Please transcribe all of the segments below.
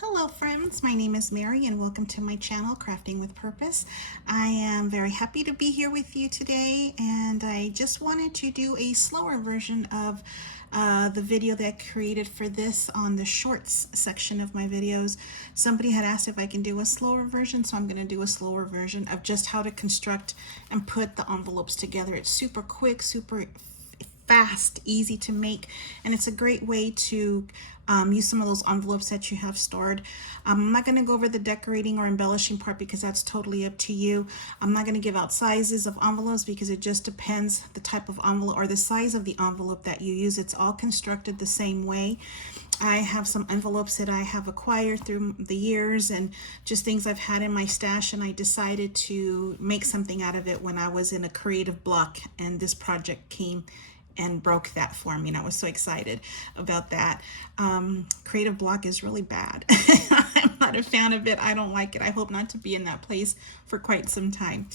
Hello friends, my name is Mary and welcome to my channel Crafting with Purpose. I am very happy to be here with you today, and I just wanted to do a slower version of the video that I created for this on the shorts section of my videos. Somebody had asked if I can do a slower version, so I'm going to do a slower version of just how to construct and put the envelopes together. It's super quick, super fast, easy to make, and it's a great way to use some of those envelopes that you have stored. I'm not going to go over the decorating or embellishing part because that's totally up to you. I'm not going to give out sizes of envelopes because it just depends the type of envelope or the size of the envelope that you use. It's all constructed the same way. I have some envelopes that I have acquired through the years and just things I've had in my stash, and I decided to make something out of it when I was in a creative block, and this project came and broke that for me, and I was so excited about that. Creative block is really bad. I'm not a fan of it. I don't like it. I hope not to be in that place for quite some time.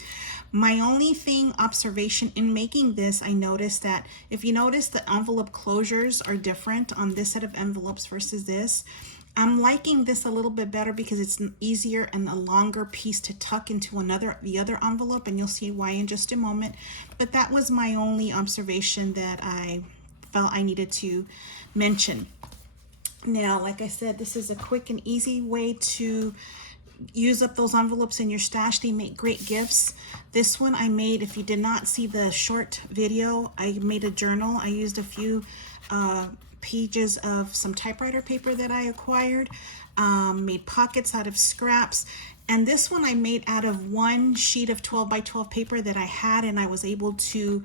My only observation in making this, I noticed that if you notice the envelope closures are different on this set of envelopes versus this. I'm liking this a little bit better because it's an easier and a longer piece to tuck into the other envelope, and you'll see why in just a moment. But that was my only observation that I felt I needed to mention. Now, like I said, this is a quick and easy way to use up those envelopes in your stash. They make great gifts. This one I made, if you did not see the short video, I made a journal. I used a few pages of some typewriter paper that I acquired, made pockets out of scraps, and this one I made out of one sheet of 12 by 12 paper that I had, and I was able to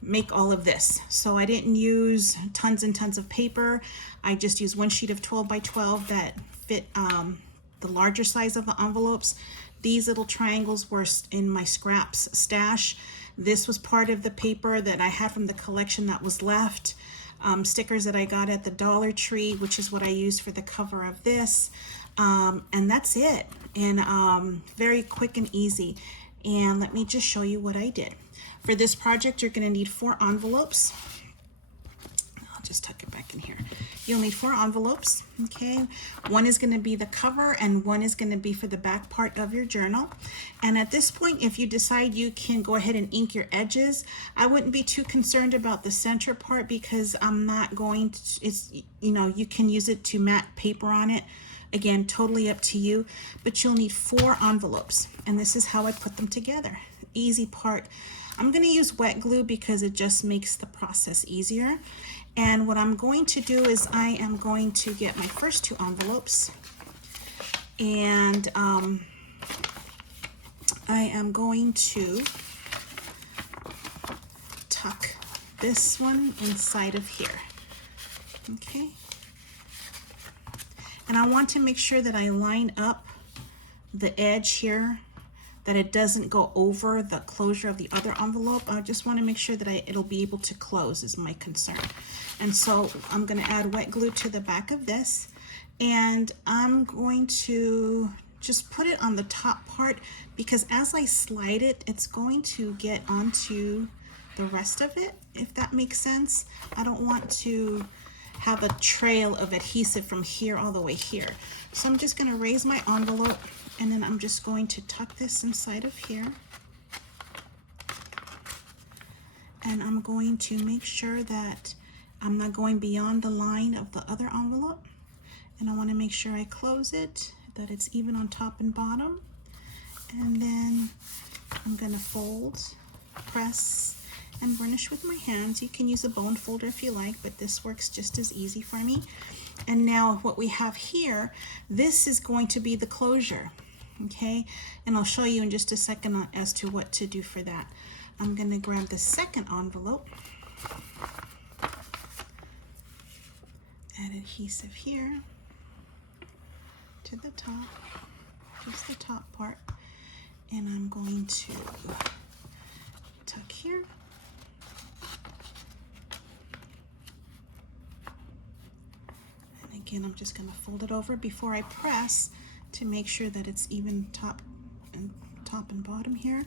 make all of this. So I didn't use tons and tons of paper. I just used one sheet of 12 by 12 that fit the larger size of the envelopes. These little triangles were in my scraps stash. This was part of the paper that I had from the collection that was left. Stickers that I got at the Dollar Tree, which is what I used for the cover of this. And that's it. And very quick and easy. And let me just show you what I did. For this project, you're going to need 4 envelopes. I'll just tuck it back in here. You'll need 4 envelopes, okay? One is going to be the cover and one is going to be for the back part of your journal. And at this point, if you decide, you can go ahead and ink your edges. I wouldn't be too concerned about the center part because I'm not going to, you can use it to matte paper on it. Again, totally up to you, but you'll need 4 envelopes, and this is how I put them together. Easy part. I'm going to use wet glue because it just makes the process easier. And what I'm going to do is I am going to get my first 2 envelopes, and I am going to tuck this one inside of here, okay? And I want to make sure that I line up the edge here, that it doesn't go over the closure of the other envelope. I just want to make sure that it'll be able to close is my concern. And so I'm going to add wet glue to the back of this, and I'm going to just put it on the top part because as I slide it, it's going to get onto the rest of it, if that makes sense. I don't want to have a trail of adhesive from here all the way here. So I'm just going to raise my envelope, and then I'm just going to tuck this inside of here. And I'm going to make sure that I'm not going beyond the line of the other envelope. And I want to make sure I close it, that it's even on top and bottom. And then I'm going to fold, press, and burnish with my hands. You can use a bone folder if you like, but this works just as easy for me. And now what we have here, this is going to be the closure, okay? And I'll show you in just a second as to what to do for that. I'm going to grab the second envelope, add adhesive here to the top, just the top part, and I'm going to tuck here. Again, I'm just going to fold it over before I press to make sure that it's even top and bottom here,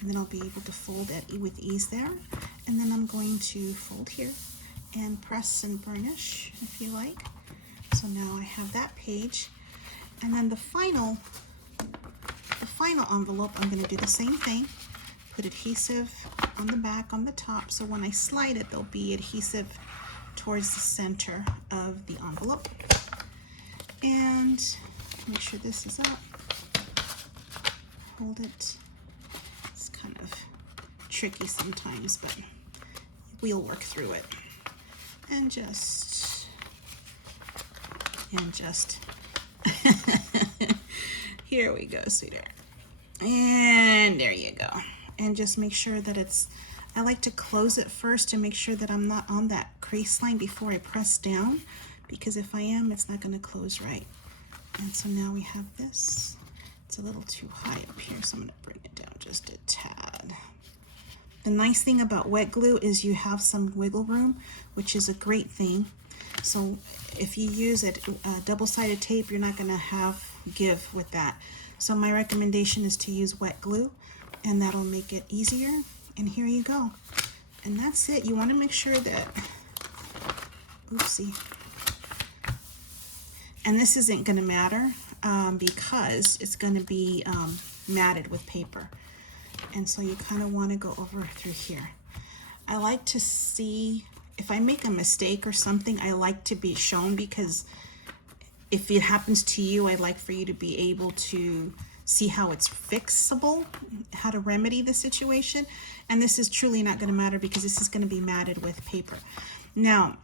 and then I'll be able to fold it with ease there. And then I'm going to fold here and press and burnish if you like. So now I have that page. And then the final envelope, I'm going to do the same thing. Put adhesive on the back, on the top, so when I slide it, there'll be adhesive towards the center of the envelope. And make sure this is up. Hold it. It's kind of tricky sometimes, but we'll work through it. And just here we go, sweetheart. And there you go. And just make sure that it's, I like to close it first to make sure that I'm not on that crease line before I press down, because if I am, it's not going to close right. And so now we have this. It's a little too high up here, so I'm going to bring it down just a tad. The nice thing about wet glue is you have some wiggle room, which is a great thing. So if you use it, double-sided tape, you're not going to have give with that. So my recommendation is to use wet glue, and that'll make it easier. And here you go. And that's it. You want to make sure that, oopsie. And this isn't going to matter because it's going to be matted with paper. And so you kind of want to go over through here. I like to see, if I make a mistake or something, I like to be shown, because if it happens to you, I'd like for you to be able to see how it's fixable, how to remedy the situation. And this is truly not going to matter because this is going to be matted with paper. Now,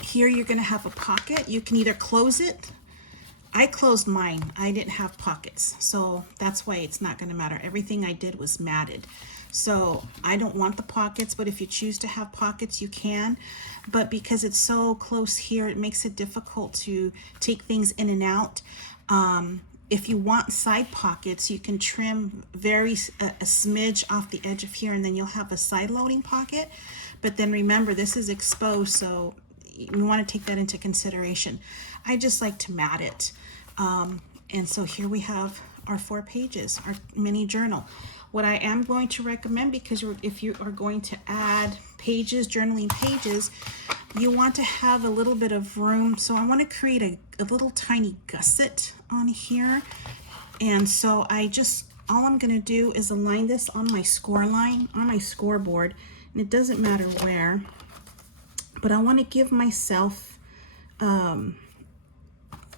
here you're going to have a pocket. You can either close it. I closed mine. I didn't have pockets, so that's why it's not going to matter. Everything I did was matted. So I don't want the pockets, but if you choose to have pockets, you can. But because it's so close here, it makes it difficult to take things in and out. If you want side pockets, you can trim a smidge off the edge of here, and then you'll have a side loading pocket. But then remember, this is exposed, so you want to take that into consideration. I just like to mat it. And so here we have our 4 pages, our mini journal. What I am going to recommend, because if you are going to add pages, journaling pages, you want to have a little bit of room. So I want to create a little tiny gusset on here. And so all I'm going to do is align this on my score line, on my scoreboard. And it doesn't matter where, but I want to give myself about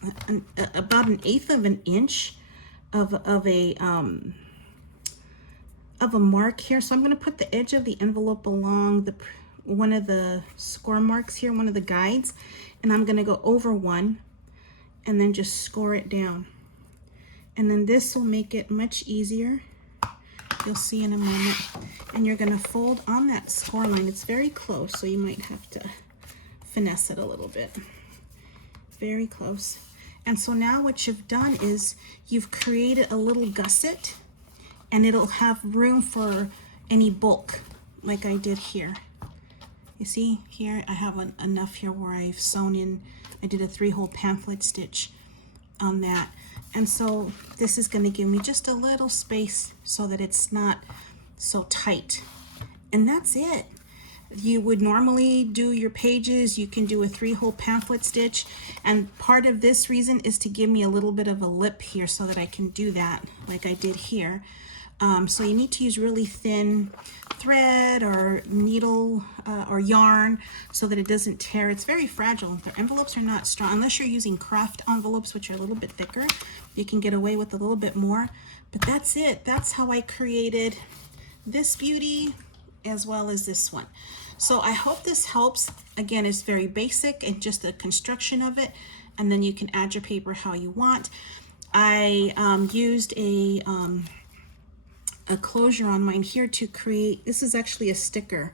1/8 of an inch of a mark here. So I'm going to put the edge of the envelope along one of the score marks here, one of the guides, and I'm going to go over one and then just score it down. And then this will make it much easier. You'll see in a moment. And you're going to fold on that score line. It's very close, so you might have to finesse it a little bit. Very close. And so now what you've done is you've created a little gusset, and it'll have room for any bulk like I did here. You see here, I have enough here where I've sewn in, I did a 3-hole pamphlet stitch on that. And so this is going to give me just a little space so that it's not so tight. And that's it. You would normally do your pages, you can do a 3-hole pamphlet stitch, and part of this reason is to give me a little bit of a lip here so that I can do that like I did here. So you need to use really thin thread or needle or yarn so that it doesn't tear. It's very fragile. The envelopes are not strong unless you're using craft envelopes, which are a little bit thicker. You can get away with a little bit more, but that's it. That's how I created this beauty as well as this one. So I hope this helps. Again, it's very basic and just the construction of it, and then you can add your paper how you want. I used a closure on mine here to create, this is actually a sticker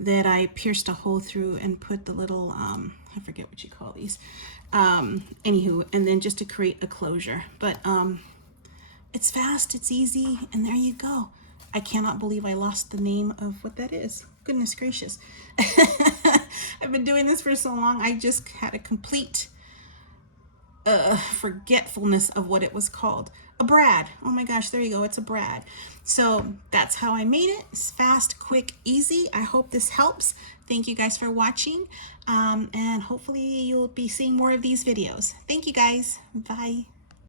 that I pierced a hole through and put the little, I forget what you call these, anywho, and then just to create a closure. But it's fast, it's easy, and there you go. I cannot believe I lost the name of what that is. Goodness gracious. I've been doing this for so long, I just had a complete forgetfulness of what it was called. A brad. Oh my gosh, there you go. It's a brad. So that's how I made it. It's fast, quick, easy. I hope this helps. Thank you guys for watching. And hopefully you'll be seeing more of these videos. Thank you guys. Bye.